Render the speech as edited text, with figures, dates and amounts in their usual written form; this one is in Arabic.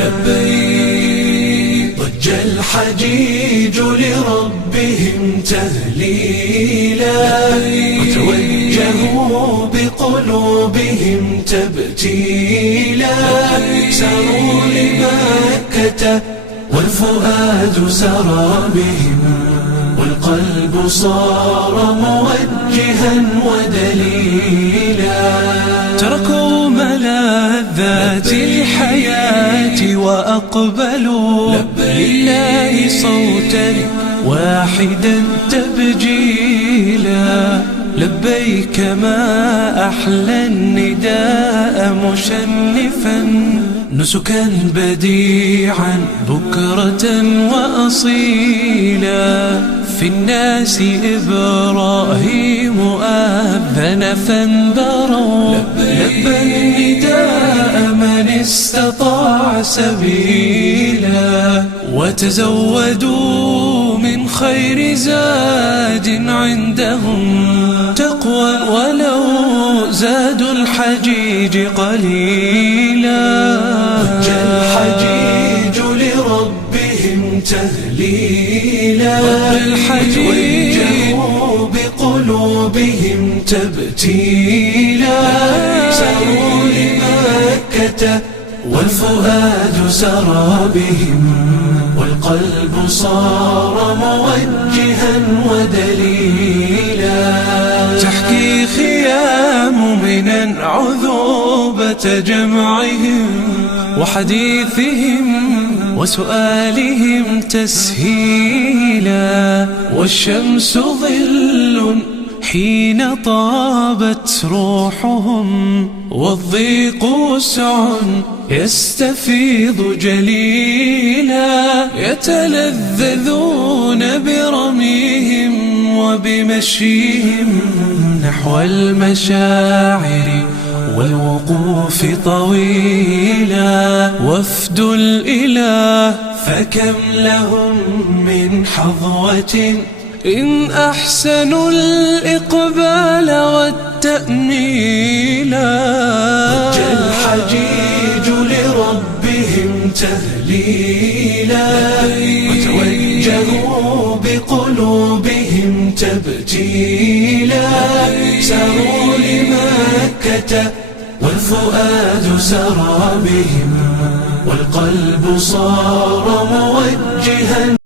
لبيك ضج الحجيج لربهم تهليلا، وتوجهوا بقلوبهم تبتيلا، ساروا لمكة والفؤاد سرى بهم، والقلب صار موجها ودليلا. تركوا ملاذات الحياة وأقبلوا لله صوتا واحدا تبجيلا. لبيك ما أحلى النداء مشنفا، نسكا بديعا بكرة وأصيلا. في الناس إبراهيم آذن فانبروا، لبى النداء من استطاع سبيلا. وتزودوا من خير زاد عندهم تقوى، ولو زادوا الحجيج قليلا. ضج الحجيج لربهم تهليلا، وتوجهوا بقلوبهم تبتيلا. ساروا لمكة والفؤاد سرى بهم، والقلب صار موجها ودليلا. تحكي خيام من عذوبة جمعهم وحديثهم وسؤالهم تسهيلا. والشمس ظل حين طابت روحهم، والضيق وسع يستفيض جليلا. يتلذذون برميهم وبمشيهم نحو المشاعر والوقوف طويلا. وفد الإله فكم لهم من حظوة، إن أحسنوا الإقبال والتأميلا. ضج الحجيج لربهم تهليلا، وتوجهوا بقلوبهم تبتيلا. ساروا لمكة والفؤاد سرى بهم، والقلب صار موجها